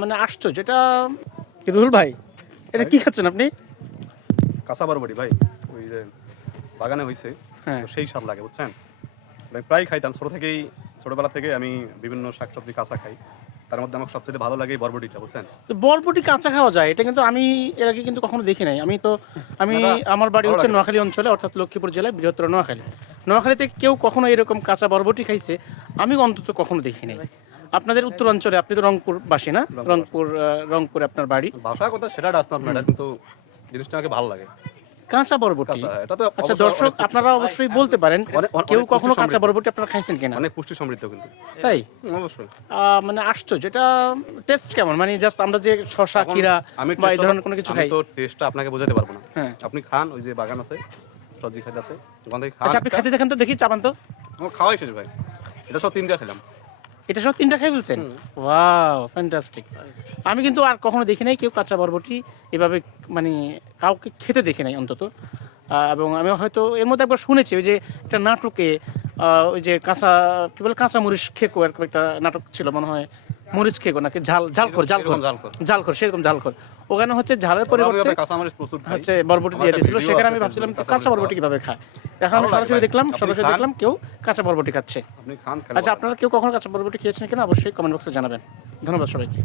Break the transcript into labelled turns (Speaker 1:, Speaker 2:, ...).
Speaker 1: মানে আশ্চর্য এটা রুহুল ভাই? এটা কি খাচ্ছেন আপনি?
Speaker 2: কাঁচা বরবটি ভাই ওই যে বাগানে হয়েছে
Speaker 1: হ্যাঁ।
Speaker 2: সেই স্বাদ লাগে বুঝছেন? আমি প্রায় খাইতাম ছোট থেকেই ছোটবেলা থেকে আমি বিভিন্ন শাকসবজি কাঁচা খাই। তার মধ্যে আমার সবচেয়ে ভালো লাগে বরবটিটা বুঝছেন?
Speaker 1: তো বরবটি কাঁচা খাওয়া যায় এটা কিন্তু আমি এর আগে কিন্তু কখনো দেখি নাই। আমি তো আমি আমার বাড়ি হচ্ছে নোয়াখালী অঞ্চলে অর্থাৎ লক্ষ্মীপুর জেলায় বৃহত্তর নোয়াখালী। নোয়াখালীতে কেউ কখনো এরকম কাঁচা বরবটি খাইছে আমি অন্তত কখনো দেখি নাই। আপনাদের উত্তরাঞ্চলে আপনি তো রংপুর বাসী না? রংপুর। রংপুরে আপনার বাড়ি।
Speaker 2: ভাষা কথা সেটা ডাস্ট ম্যাটার কিন্তু জিনিসটা আমাকে ভালো লাগে।
Speaker 1: কাঁচা বরবটি?
Speaker 2: এটা তো
Speaker 1: আচ্ছা দর্শক আপনারা অবশ্যই বলতে পারেন কেউ কখনো কাঁচা বরবটি আপনারা খাইছেন কিনা?
Speaker 2: অনেক পুষ্টি সমৃদ্ধ কিন্তু।
Speaker 1: তাই?
Speaker 2: অবশ্যই।
Speaker 1: মানে আশ্চর্য এটা টেস্ট কেমন? মানে জাস্ট আমরা যে শশা কিরা
Speaker 2: আমি
Speaker 1: বা এই ধরনের কোনো কিছু খাই।
Speaker 2: তো টেস্টটা আপনাকে বোঝাতে পারব না।
Speaker 1: হ্যাঁ।
Speaker 2: আপনি খান ওই যে বাগান আছে সবজি খাইতে আছে ওখান থেকে খান।
Speaker 1: আচ্ছা আপনি খাইতে দেখেন তো দেখি চাপান তো।
Speaker 2: ও খাওয়াই শেষ ভাই। এটা সব তিনটা খেলাম।
Speaker 1: এটা সব তিনটা খেয়ে ফেলছেন? ওয়াও ফ্যান্টাস্টিক আমি কিন্তু আর কখনো দেখি নাই কেউ কাঁচা বরবটি এভাবে মানে কাউকে খেতে দেখি নাই অন্তত। এবং আমি হয়তো এর মধ্যে একবার শুনেছি ওই যে একটা নাটকে ওই যে কাঁচা কি বলে কাঁচা মরিচ খেকো একটা নাটক ছিল মনে হয়। মরিচ খেকো নাকি? ঝাল ঝাল কর
Speaker 2: ঝাল কর
Speaker 1: ঝাল কর সেরকম ঝালখোর ওখানে হচ্ছে ঝালের পরিবর্তে হচ্ছে বরবটি দিয়ে দিয়েছিল। সেখানে আমি ভাবছিলাম কাঁচা বরবটি কীভাবে খায়? এখন আমি সরাসরি দেখলাম সরাসরি দেখলাম কেউ কাঁচা বরবটি খাচ্ছে। আচ্ছা আপনারা কেউ কখনো কাঁচা বরবটি খেয়েছেন কিনা? অবশ্যই কমেন্ট বক্সে জানাবেন। ধন্যবাদ সবাইকে।